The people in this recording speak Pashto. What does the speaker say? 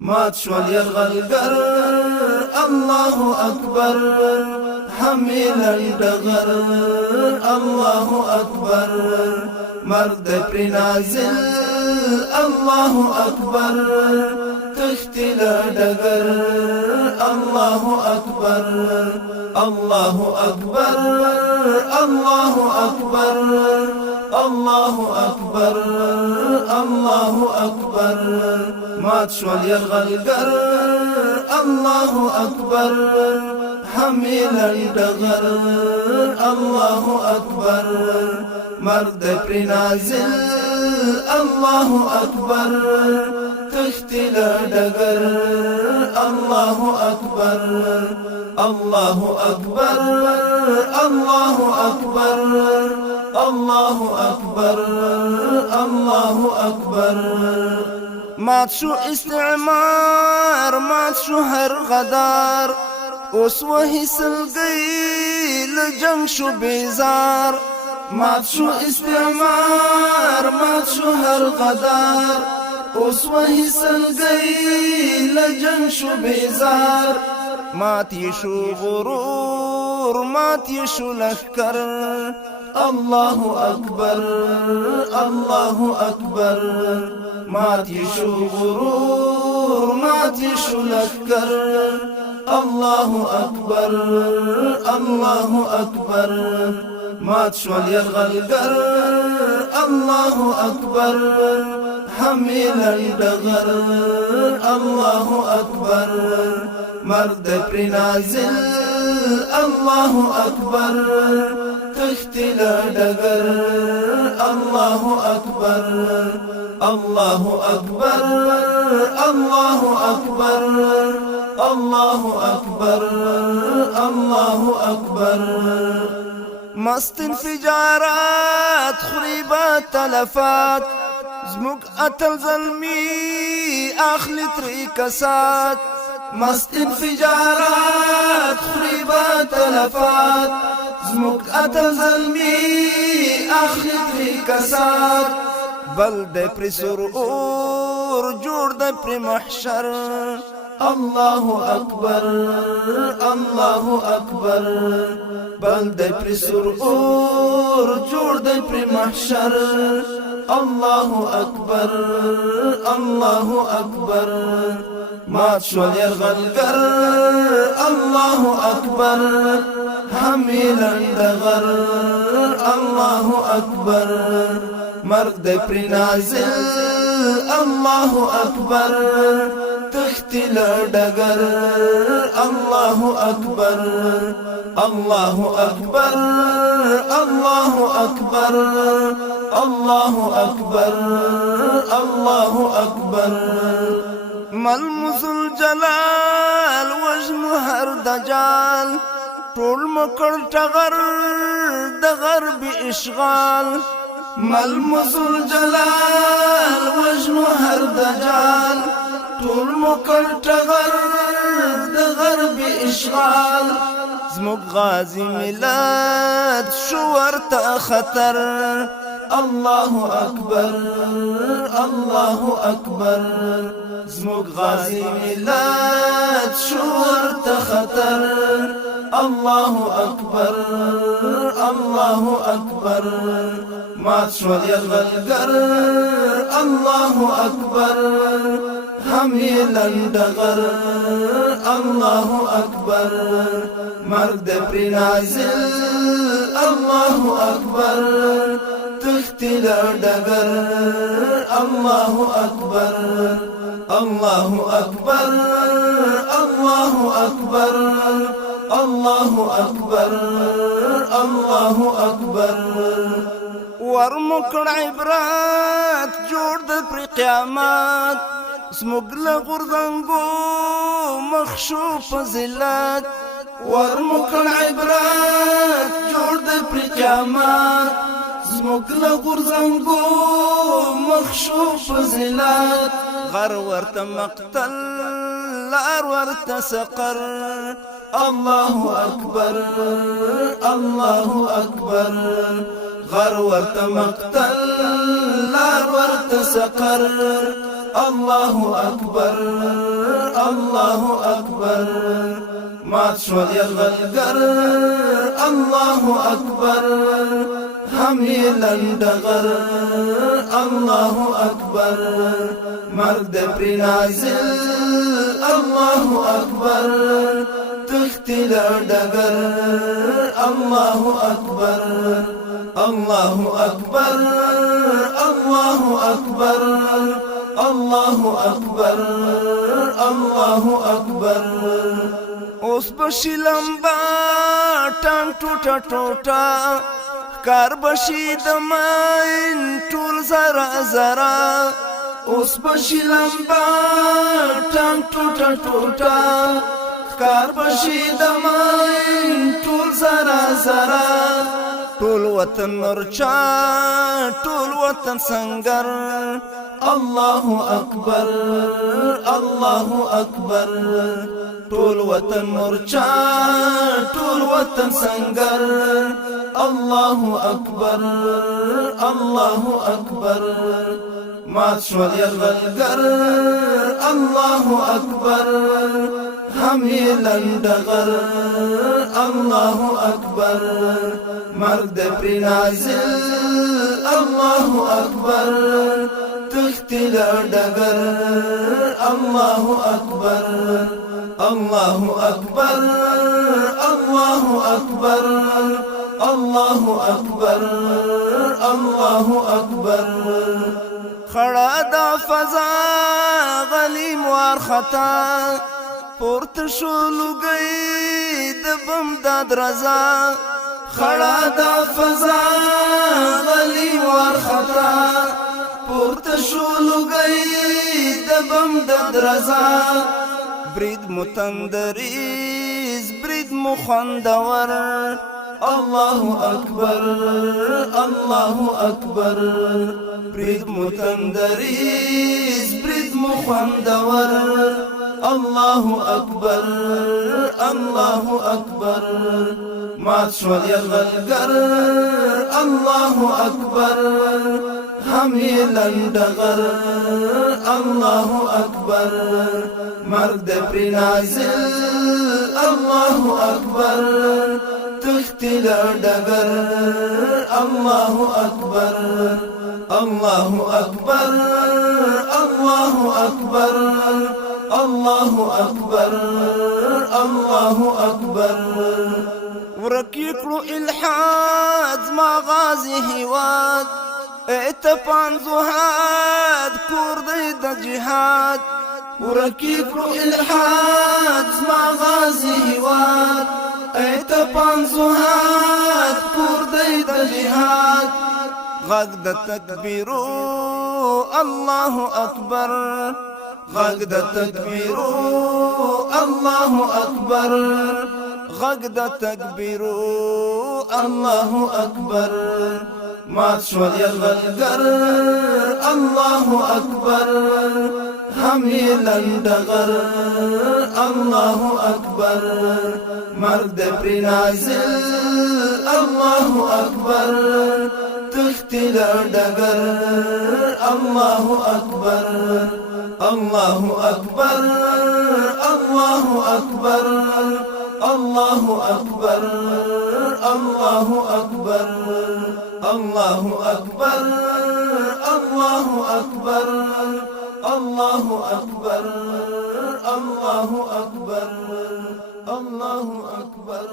مات شول یرغلګر الله اکبر حمیل ډغر الله اکبر مرد پر نازل الله اکبر تختل ډغر الله اکبر الله اکبر الله اکبر الله اکبر الله اکبر مات شول یرغلګر الله اکبر حمیل ډغر الله اکبر مرد پر نازل الله اکبر تختل ډغر الله اکبر الله اکبر الله اکبر الله اکبر الله اکبر مات شو استعمار مات شو هر غدار اوس وهي سلګي لجنگ شو بیزار مات شو استعمار مات شو هر غدار اوس وهي سلګي لجنگ شو بیزار مات شو غرور مات شو لشکر الله اکبر الله اکبر مات شو غرور مات شو لشکر الله اکبر الله اکبر مات شول یرغلګر الله اکبر حمیل ډغر الله اکبر مرد پر نازل الله اکبر تختل ډغر الله اکبر الله اکبر الله اکبر الله اکبر الله اکبر مست انفجارات خریبات تلفات زموږ اتل زلمی اخلی تری کسات مست انفجارات خریبات تلفات زموږ اتل زلمی اخلی تری کسات بل د پر سرور جوړ د پر محشر الله اکبر الله اکبر بل د پر سرور جوړ د پر محشر الله اکبر الله اکبر مات شول یرغلګر الله اکبر حمیل ډغر الله اکبر مرد پر نازل الله اکبر تختل ډغر الله اکبر الله اکبر الله اکبر الله اکبر الله اکبر ملمز الجلال وجم هر دجال ټول مکړ ټغر د غرب اشغال ملمز الجلال وجم هر دجال ټول مکړ ټغر د غرب اشغال زموږ غازی ملت شو ورته خطر الله اکبر الله اکبر زموږ غازی ملت شو ورته خطر الله اکبر الله اکبر مات شول یرغلګر الله اکبر حمیل ډغر الله اکبر مرد پر نازل الله اکبر تختل ډغر الله اکبر الله اکبر الله اکبر الله اکبر الله اکبر ورمکړ عبرت جوړ د پر قیامت زموږ له غورځنګو مخشو فضیلت ورمکړ عبرت جوړ د پر قیامت زموږ له غورځنګو مخشو فضیلت غر ورته مقتل لار ورته سقر الله اکبر الله اکبر غر ورته مقتل لار ورته سقر الله اکبر الله أكبر مات شول یرغلګر الله أكبر هم لندغر الله أكبر مرګ د پرې نازل الله أكبر تختی لډګر الله أكبر الله أكبر الله أكبر الله أكبر الله أكبر اوس بشي لمبا ټام ټوټه ټوټه کار بشي د ماین ټول زرا زرا اوس بشي لمبا ټام ټوټه ټوټه کار بشي د ماین ټول زرا زرا ټول وطن مرچا ټول وطن سنگر الله أكبر الله أكبر ټول وطن مرچا ټول وطن سنگر الله أكبر الله أكبر مات شول یرغلګر الله أكبر هم لندغر الله أكبر مرګ د پرې نازل الله أكبر تختی لډګر الله أكبر الله أكبر الله أكبر الله أكبر الله أكبر خړه د فضا غلیم وارخطا پورت شولګي د بم د درزا خړه د فضا غلیم وارخطا پورت شولګي د بم د درزا برید متندریز برید مخندور الله أكبر الله أكبر برید متندریز برید مخندور الله أكبر الله أكبر مات شول یرغلګر الله أكبر هم لندغر الله أكبر مرګ د پرې نازل الله أكبر تختی لډګر الله أكبر الله أكبر الله أكبر الله أكبر الله أكبر ورکیکلو الحاد ما غازی هیواد اتپان زهاد کور دی د جهاد ورکیکلو الحاد ما غازی هیواد اتپان زهاد کور دی د جهاد غږ د تکبیرو الله أكبر غږ د تکبیرو الله أكبر غږ د تکبیرو الله أكبر مات شول یرغلګر الله أكبر هم لندغر الله أكبر مرګ د پرې نازل الله أكبر تختی لډګر الله أكبر الله أكبر الله أكبر الله أكبر الله أكبر الله أكبر الله أكبر الله أكبر الله أكبر الله أكبر